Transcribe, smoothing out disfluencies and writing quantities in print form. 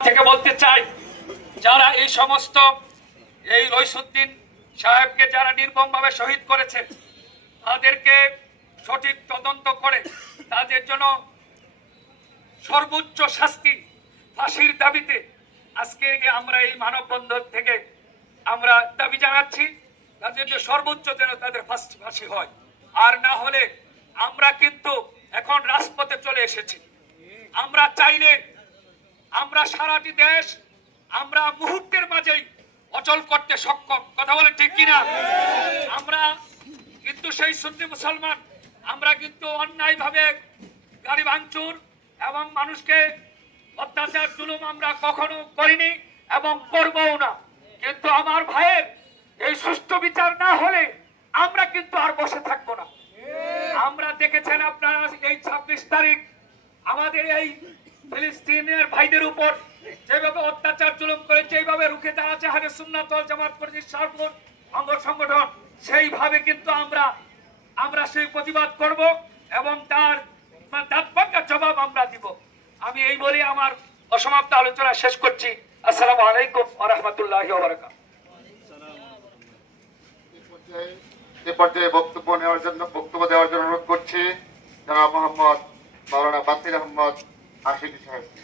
থেকে বলতে চাই, যারা এই সমস্ত এই রইসুদ্দিন সাহেবকে যারা নির্মমভাবে শহীদ করেছে তাদেরকে সঠিক তদন্ত করে তাদের জন্য সর্বোচ্চ শাস্তি ফাঁসির দাবিতে আজকে আমরা এই মানববন্ধন থেকে আমরা দাবি জানাচ্ছি তাদের যে সর্বোচ্চ যেন তাদের ফাঁসি হয়। আর না হলে আমরা কিন্তু এখন রাজপথে চলে এসেছি। আমরা চাইলে আমরা সারাটি দেশ আমরা মুহূর্তের মাঝেই অচল করতে সক্ষম। কথা বলে ঠিক কিনা? আমরা কিন্তু সেই সুন্নি মুসলমান, আমরা কিন্তু অন্যায়ভাবে গাড়ি ভাঙচুর এবং মানুষকে অত্যাচার জুলুম আমরা কখনো করিনি এবং করবও না। কিন্তু আমার ভাইয়ের এই সুষ্ঠু বিচার না হলে আমরা কিন্তু আর বসে থাকবো না। আমরা দেখেছেন আপনারা এই 26 তারিখ আমাদের এই ফিলিস্তিনের ভাইদের উপর যেভাবে অত্যাচার জুলুম করে যেভাবে রুখে দাঁড়াচ্ছে আহলে সুন্নাত ওয়াল জামাত পরিষদ সার্বভৌম অঙ্গ সংগঠন, সেইভাবে কিন্তু আমরা সেই প্রতিবাদ করব এবং তার দাঁতভাঙ্গা জবাব আমরা দিব। আমি এই বলে আমার অসমাপ্ত আলোচনা শেষ করছি। আসসালামু আলাইকুম ওয়া রাহমাতুল্লাহি ওয়া বারাকাতুহু। এ পর্যায়ে বক্তব্য দেওয়ার জন্য অনুরোধ করছি জনাব মোহাম্মদ মাওলানা বাসির আহমদ আশিক সাহেবকে।